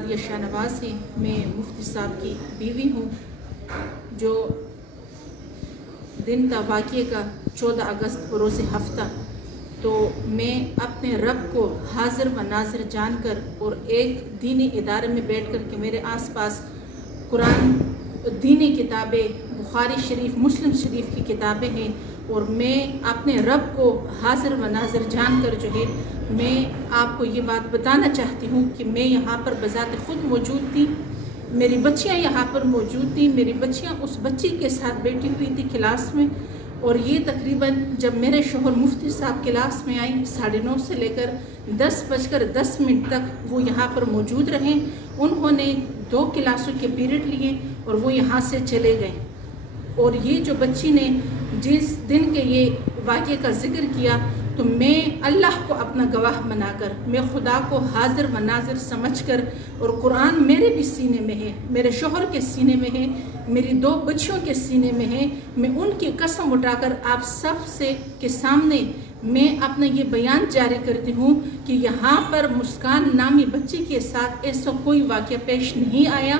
सादिया शाहनवाज है। मैं मुफ्ती साहब की बीवी हूँ। जो दिन था वाक़ये का 14 अगस्त बरोज़ हफ्ता, तो मैं अपने रब को हाज़िर व नाज़िर जानकर और एक दीनी इदारे में बैठ कर के मेरे आसपास कुरान, दीनी किताबें, बुखारी शरीफ, मुस्लिम शरीफ की किताबें हैं, और मैं अपने रब को हाज़िर व नाज़िर जानकर जो है मैं आपको ये बात बताना चाहती हूँ कि मैं यहाँ पर बज़ात ख़ुद मौजूद थी। मेरी बच्चियाँ यहाँ पर मौजूद थी। मेरी बच्चियाँ उस बच्ची के साथ बैठी हुई थी क्लास में, और ये तकरीबन जब मेरे शोहर मुफ्ती साहब क्लास में आई 9:30 से लेकर 10:10 तक वो यहाँ पर मौजूद रहे। उन्होंने 2 क्लासों के पीरियड लिए और वो यहाँ से चले गए। और ये जो बच्ची ने जिस दिन के ये वाक़ये का ज़िक्र किया, तो मैं अल्लाह को अपना गवाह बनाकर, मैं खुदा को हाज़िर व नाज़िर समझकर, और कुरान मेरे भी सीने में है, मेरे शोहर के सीने में है, मेरी 2 बच्चियों के सीने में है, मैं उनकी कसम उठाकर आप सब से के सामने मैं अपना ये बयान जारी करती हूँ कि यहाँ पर मुस्कान नामी बच्ची के साथ ऐसा कोई वाक़या पेश नहीं आया।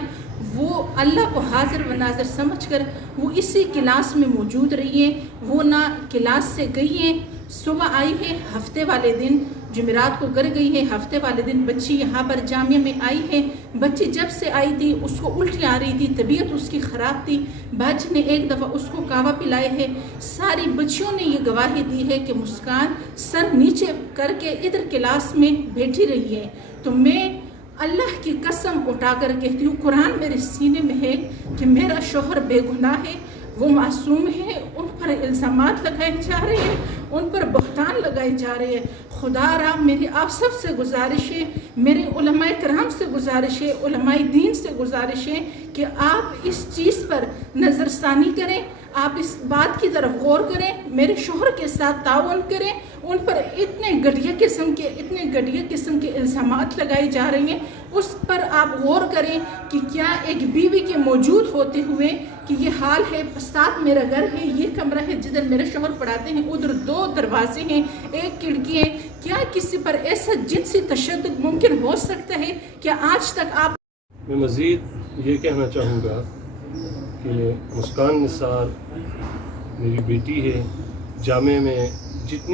वो अल्लाह को हाज़िर व नाज़िर समझकर वो इसी क्लास में मौजूद रही है। वो ना क्लास से गई है, सुबह आई है, हफ्ते वाले दिन जुमेरात को घर गई है, हफ्ते वाले दिन बच्ची यहाँ पर जामिया में आई है। बच्ची जब से आई थी उसको उल्टी आ रही थी, तबीयत उसकी ख़राब थी। बाजी ने एक दफ़ा उसको कावा पिलाए है। सारी बच्चियों ने ये गवाही दी है कि मुस्कान सर नीचे करके इधर क्लास में बैठी रही है। तो मैं अल्लाह की कसम उठाकर कहती हूँ, कुरान मेरे सीने में है कि मेरा शोहर बेगुनाह है, वो मासूम है। उन पर इल्ज़ामात लगाए जा रहे हैं, उन पर बहतान लगाए जा रहे हैं। खुदा रा मेरी आप सब से गुजारिश है, मेरे उलमाए कराम से गुजारिश है, उलमाए दीन से गुजारिश है कि आप इस चीज़ पर नज़रसानी करें, आप इस बात की तरफ गौर करें, मेरे शोहर के साथ ताउन करें। उन पर इतने घटिया किस्म के इल्ज़ामात लगाए जा रहे हैं, उस पर आप गौर करें कि क्या एक बीवी के मौजूद होते हुए कि ये हाल है। साथ मेरा घर है, ये कमरा है जिधर मेरे शोहर पढ़ाते हैं, उधर 2 दरवाजे हैं, 1 खिड़की है। क्या किसी पर ऐसा जिनसी तशद्दुद मुमकिन हो सकता है? क्या आज तक आप? मैं मज़ीद ये कहना चाहूँगा कि मुस्कान निसार मेरी बेटी है। जामे में जितनी